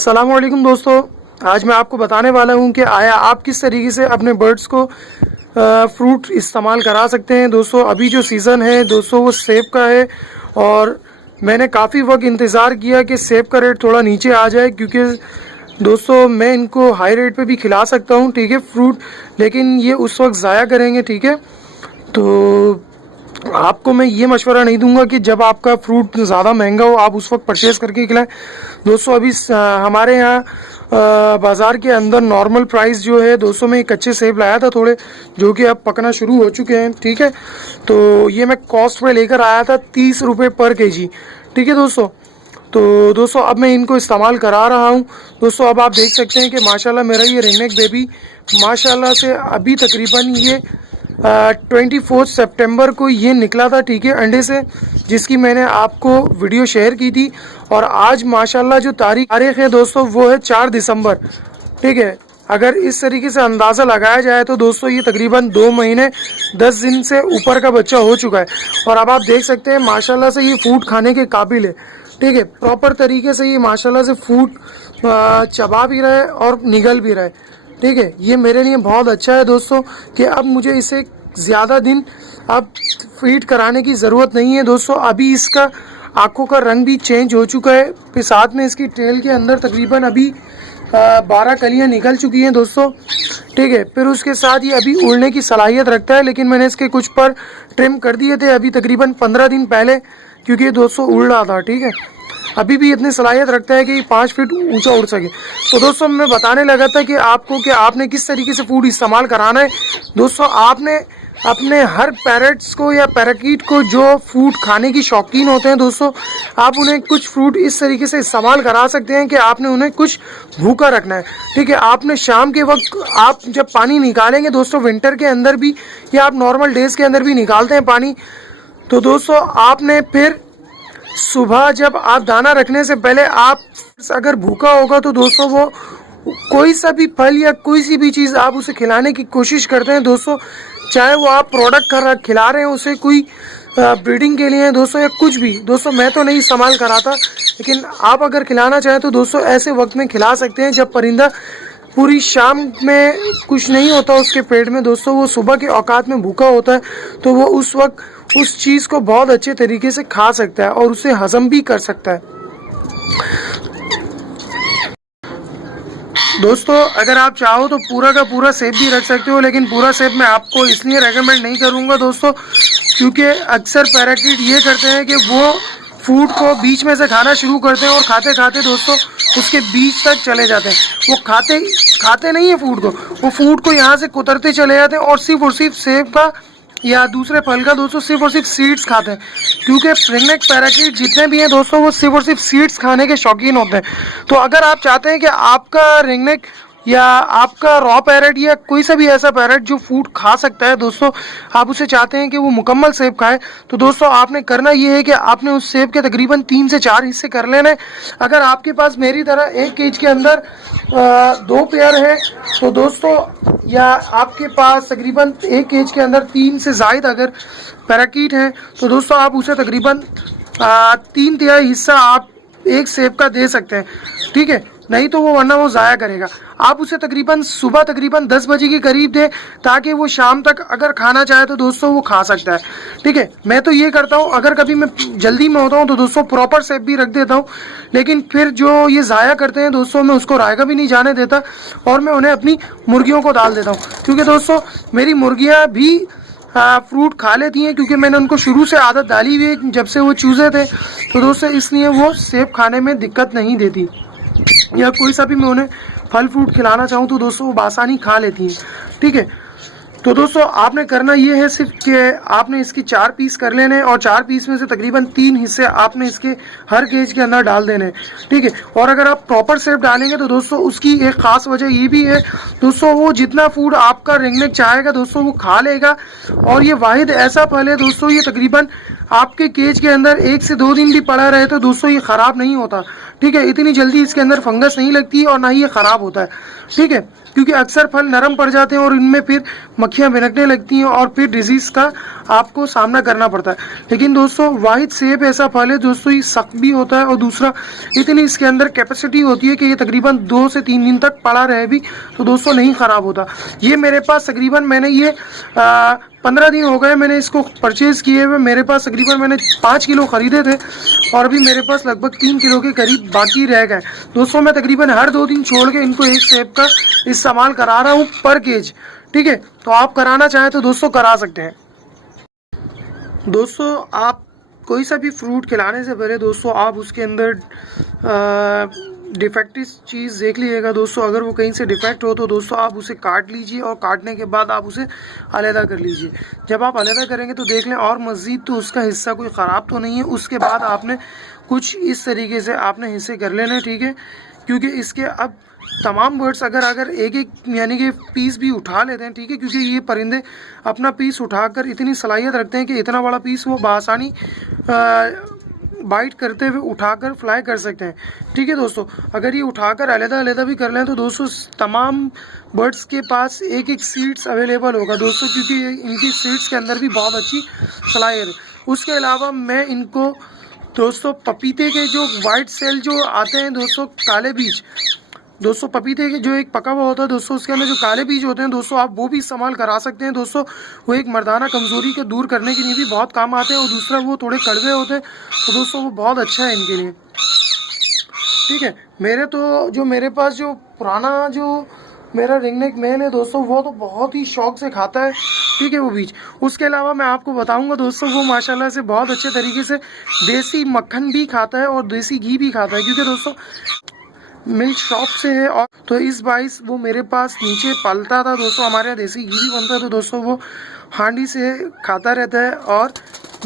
अस्सलामुअलैकुम दोस्तों, आज मैं आपको बताने वाला हूं कि आया आप किस तरीके से अपने बर्ड्स को फ्रूट इस्तेमाल करा सकते हैं। दोस्तों अभी जो सीज़न है दोस्तों वो सेब का है और मैंने काफ़ी वक्त इंतज़ार किया कि सेब का रेट थोड़ा नीचे आ जाए, क्योंकि दोस्तों मैं इनको हाई रेट पे भी खिला सकता हूं, ठीक है, फ्रूट, लेकिन ये उस वक्त ज़ाया करेंगे, ठीक है। तो आपको मैं ये मशवरा नहीं दूंगा कि जब आपका फ्रूट ज़्यादा महंगा हो आप उस वक्त परचेज़ करके खिलाएं। दोस्तों अभी हमारे यहाँ बाज़ार के अंदर नॉर्मल प्राइस जो है, दोस्तों मैं कच्चे सेब लाया था थोड़े, जो कि अब पकना शुरू हो चुके हैं, ठीक है। तो ये मैं कॉस्ट पे लेकर आया था 30 रुपये पर केजी, ठीक है दोस्तों। तो दोस्तों अब मैं इनको इस्तेमाल करा रहा हूँ। दोस्तों अब आप देख सकते हैं कि माशाल्लाह मेरा ये रिंगनेक बेबी माशाल्लाह से अभी तकरीबन ये 24 सितंबर को ये निकला था, ठीक है, अंडे से, जिसकी मैंने आपको वीडियो शेयर की थी। और आज माशाल्लाह जो तारीख है दोस्तों वो है 4 दिसंबर, ठीक है। अगर इस तरीके से अंदाज़ा लगाया जाए तो दोस्तों ये तकरीबन 2 महीने 10 दिन से ऊपर का बच्चा हो चुका है। और अब आप देख सकते हैं माशाल्लाह से ये फूड खाने के काबिल है, ठीक है। प्रॉपर तरीके से ये माशाल्लाह से फूड चबा भी रहा है और निगल भी रहा है, ठीक है। ये मेरे लिए बहुत अच्छा है दोस्तों कि अब मुझे इसे ज़्यादा दिन अब फीड कराने की ज़रूरत नहीं है। दोस्तों अभी इसका आँखों का रंग भी चेंज हो चुका है, फिर साथ में इसकी टेल के अंदर तकरीबन अभी 12 कलियाँ निकल चुकी हैं दोस्तों, ठीक है। फिर उसके साथ ये अभी उड़ने की सलाहियत रखता है, लेकिन मैंने इसके कुछ पर ट्रिम कर दिए थे अभी तकरीबन 15 दिन पहले, क्योंकि ये दोस्तों उड़ रहा था, ठीक है। अभी भी इतनी सलाहियत रखता है कि 5 फीट ऊंचा उड़ सके। तो दोस्तों मैं बताने लगा था कि आपको कि आपने किस तरीके से फूड इस्तेमाल कराना है। दोस्तों आपने अपने हर पैरट्स को या पैराकीट को जो फूड खाने की शौकीन होते हैं दोस्तों, आप उन्हें कुछ फ्रूट इस तरीके से इस्तेमाल करा सकते हैं कि आपने उन्हें कुछ भूखा रखना है, ठीक है। आपने शाम के वक्त आप जब पानी निकालेंगे दोस्तों, विंटर के अंदर भी या आप नॉर्मल डेज के अंदर भी निकालते हैं पानी, तो दोस्तों आपने फिर सुबह जब आप दाना रखने से पहले आप अगर भूखा होगा तो दोस्तों वो कोई सा भी फल या कोई सी भी चीज़ आप उसे खिलाने की कोशिश करते हैं दोस्तों, चाहे वो आप प्रोडक्ट खिला रहे हैं उसे कोई ब्रीडिंग के लिए दोस्तों या कुछ भी। दोस्तों मैं तो नहीं इस्तेमाल कराता, लेकिन आप अगर खिलाना चाहें तो दोस्तों ऐसे वक्त में खिला सकते हैं जब परिंदा पूरी शाम में कुछ नहीं होता उसके पेट में दोस्तों, वो सुबह के औकात में भूखा होता है, तो वो उस वक्त उस चीज़ को बहुत अच्छे तरीके से खा सकता है और उसे हजम भी कर सकता है। दोस्तों अगर आप चाहो तो पूरा का पूरा सेब भी रख सकते हो, लेकिन पूरा सेब मैं आपको इसलिए रेकमेंड नहीं करूँगा दोस्तों, क्योंकि अक्सर पैराकीट ये करते हैं कि वो फूड को बीच में से खाना शुरू करते हैं और खाते खाते दोस्तों उसके बीच तक चले जाते हैं। वो खाते नहीं है फूड को, वो फूड को यहाँ से कुतरते चले जाते हैं और सिर्फ सेब का या दूसरे फल का दोस्तों सिर्फ और सिर्फ सीड्स खाते हैं, क्योंकि रिंगनेक पैराकीट जितने भी हैं दोस्तों वो सिर्फ और सिर्फ सीड्स खाने के शौकीन होते हैं। तो अगर आप चाहते हैं कि आपका रिंगनेक या आपका रॉ पैरेट या कोई सा भी ऐसा पैरेट जो फूड खा सकता है दोस्तों, आप उसे चाहते हैं कि वो मुकम्मल सेब खाए, तो दोस्तों आपने करना ये है कि आपने उस सेब के तकरीबन 3 से 4 हिस्से कर लेने। अगर आपके पास मेरी तरह 1 केज के अंदर 2 पेयर है तो दोस्तों, या आपके पास तकरीबन 1 केज के अंदर 3 से ज़ायद अगर पैराकीट हैं तो दोस्तों आप उसे तकरीबन 3/3 हिस्सा आप एक सेब का दे सकते हैं, ठीक है। नहीं तो वो वरना वो ज़ाया करेगा। आप उसे तकरीबन सुबह तकरीबन 10 बजे के करीब दें, ताकि वो शाम तक अगर खाना चाहे तो दोस्तों वो खा सकता है, ठीक है। मैं तो ये करता हूँ, अगर कभी मैं जल्दी में होता हूँ तो दोस्तों प्रॉपर सेब भी रख देता हूँ, लेकिन फिर जो ये ज़ाया करते हैं दोस्तों मैं उसको रायगा भी नहीं जाने देता और मैं उन्हें अपनी मुर्गियों को डाल देता हूँ, क्योंकि दोस्तों मेरी मुर्गियाँ भी फ्रूट खा लेती हैं, क्योंकि मैंने उनको शुरू से आदत डाली हुई है जब से वो चूजे थे, तो दोस्तों इसलिए वो सेब खाने में दिक्कत नहीं देती, या कोई सा भी मैं उन्हें फल फ्रूट खिलाना चाहूँ तो दोस्तों वो बासानी खा लेती हैं, ठीक है। तो दोस्तों आपने करना ये है सिर्फ कि आपने इसकी 4 पीस कर लेने और 4 पीस में से तकरीबन 3 हिस्से आपने इसके हर केज के अंदर डाल देने, ठीक है। और अगर आप प्रॉपर सेब डालेंगे तो दोस्तों उसकी एक ख़ास वजह ये भी है दोस्तों, वो जितना फूड आपका रिंगनेक चाहेगा दोस्तों वो खा लेगा। और ये वाहिद ऐसा फल है दोस्तों, ये तकरीबन आपके केज के अंदर 1 से 2 दिन भी पड़ा रहे तो दोस्तों ये ख़राब नहीं होता, ठीक है। इतनी जल्दी इसके अंदर फंगस नहीं लगती और ना ही ये ख़राब होता है, ठीक है, क्योंकि अक्सर फल नरम पड़ जाते हैं और इनमें फिर मक्खियाँ भिनकने लगती हैं और फिर डिजीज़ का आपको सामना करना पड़ता है। लेकिन दोस्तों वाहिद सेब ऐसा फल है दोस्तों, ये सख्त भी होता है और दूसरा इतनी इसके अंदर कैपेसिटी होती है कि ये तकरीबन 2 से 3 दिन तक पड़ा रहे भी तो दोस्तों नहीं ख़राब होता। ये मेरे पास तकरीबन मैंने ये 15 दिन हो गए मैंने इसको परचेज़ किए हुए। मेरे पास तकरीबन मैंने 5 किलो ख़रीदे थे और अभी मेरे पास लगभग 3 किलो के करीब बाकी रह गए। दोस्तों मैं तकरीबन हर 2 दिन छोड़ के इनको एक सेब का इस्तेमाल करा रहा हूँ पर केज, ठीक है। तो आप कराना चाहें तो दोस्तों करा सकते हैं। दोस्तों आप कोई सा भी फ्रूट खिलाने से पहले दोस्तों आप उसके अंदर डिफेक्टिव चीज़ देख लीजिएगा दोस्तों। अगर वो कहीं से डिफेक्ट हो तो दोस्तों आप उसे काट लीजिए और काटने के बाद आप उसे अलहदा कर लीजिए। जब आप अलहदा करेंगे तो देख लें और मज़ीद तो उसका हिस्सा कोई ख़राब तो नहीं है। उसके बाद आपने कुछ इस तरीके से आपने हिस्से कर लेने, ठीक है, क्योंकि इसके अब तमाम बर्ड्स अगर एक एक यानी कि पीस भी उठा लेते हैं, ठीक है, क्योंकि ये परिंदे अपना पीस उठाकर इतनी सलाहियत रखते हैं कि इतना बड़ा पीस वो बआसानी बाइट करते हुए उठाकर फ्लाई कर सकते हैं, ठीक है दोस्तों। अगर ये उठाकर अलग-अलग भी कर लें तो दोस्तों तमाम बर्ड्स के पास एक एक सीड्स अवेलेबल होगा दोस्तों, क्योंकि इनकी सीड्स के अंदर भी बहुत अच्छी सलाहियत है। उसके अलावा मैं इनको दोस्तों पपीते के जो वाइट सेल जो आते हैं दोस्तों, काले बीज, दोस्तों पपीते के जो एक पका हुआ होता है दोस्तों, उसके अंदर जो काले बीज होते हैं दोस्तों, आप वो भी इस्तेमाल करा सकते हैं दोस्तों। वो एक मर्दाना कमज़ोरी को दूर करने के लिए भी बहुत काम आते हैं और दूसरा वो थोड़े कड़वे होते हैं तो दोस्तों वो बहुत अच्छा है इनके लिए, ठीक है। मेरे पास जो पुराना जो मेरा रिंगनेक मेल है दोस्तों, वो तो बहुत ही शौक से खाता है, ठीक है, वो बीज। उसके अलावा मैं आपको बताऊंगा दोस्तों, वो माशाल्लाह से बहुत अच्छे तरीके से देसी मक्खन भी खाता है और देसी घी भी खाता है, क्योंकि दोस्तों मिल्क शॉप से है और तो इस बाइस वो मेरे पास नीचे पलता था दोस्तों। हमारे यहाँ देसी घी भी बनता है तो दोस्तों वो हांडी से खाता रहता है और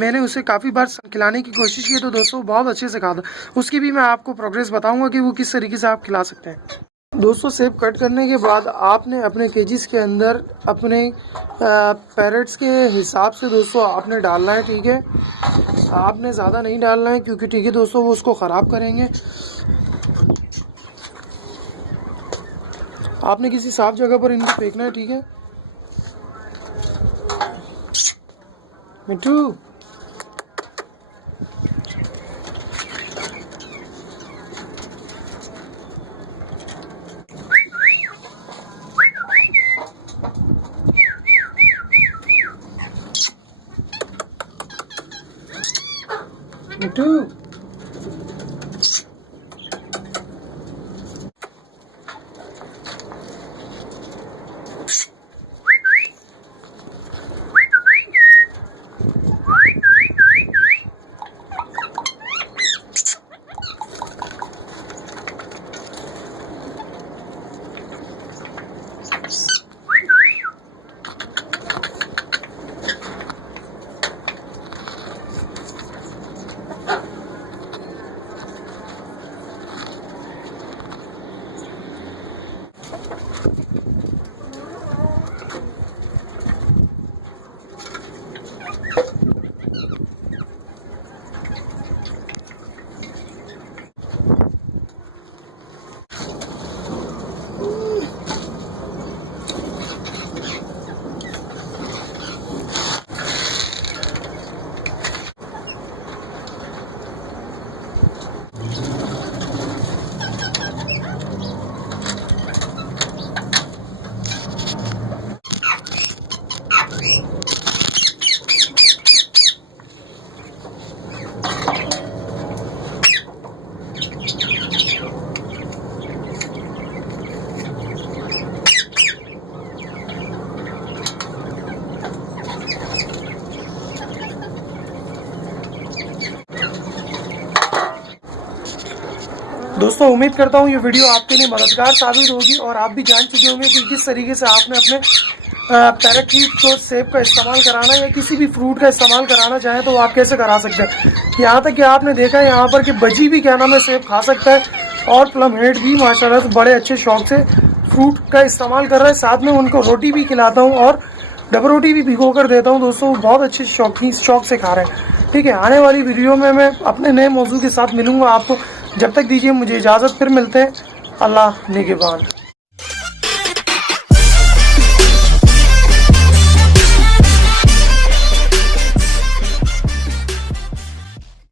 मैंने उसे काफ़ी बार खिलाने की कोशिश की तो दोस्तों बहुत अच्छे से खाता। उसकी भी मैं आपको प्रोग्रेस बताऊंगा कि वो किस तरीके से आप खिला सकते हैं। दोस्तों सेब कट करने के बाद आपने अपने केजीज के अंदर अपने पैरेट्स के हिसाब से दोस्तों आपने डालना है, ठीक है। आपने ज़्यादा नहीं डालना है क्योंकि ठीक है दोस्तों वो उसको ख़राब करेंगे। आपने किसी साफ जगह पर इनको फेंकना है, ठीक है। मिट्टू मिट्टू दोस्तों उम्मीद करता हूँ ये वीडियो आपके लिए मददगार साबित होगी और आप भी जान चुके होंगे कि किस तरीके से आपने अपने पैराक्यूट को सेब का इस्तेमाल कराना या किसी भी फ्रूट का इस्तेमाल कराना चाहें तो आप कैसे करा सकते हैं। यहाँ तक कि आपने देखा है यहाँ पर कि बजी भी क्या नाम है सेब खा सकता है और प्लम हेड भी माशाल्लाह से बड़े अच्छे शौक से फ्रूट का इस्तेमाल कर रहा है। साथ में उनको रोटी भी खिलाता हूँ और डबल रोटी भी भिगो कर देता हूँ दोस्तों, बहुत अच्छे शौक से खा रहे हैं। ठीक है, आने वाली वीडियो में मैं अपने नए मौजू के साथ मिलूँगा आपको। जब तक दीजिए मुझे इजाज़त, फिर मिलते हैं। अल्लाह निगहबान।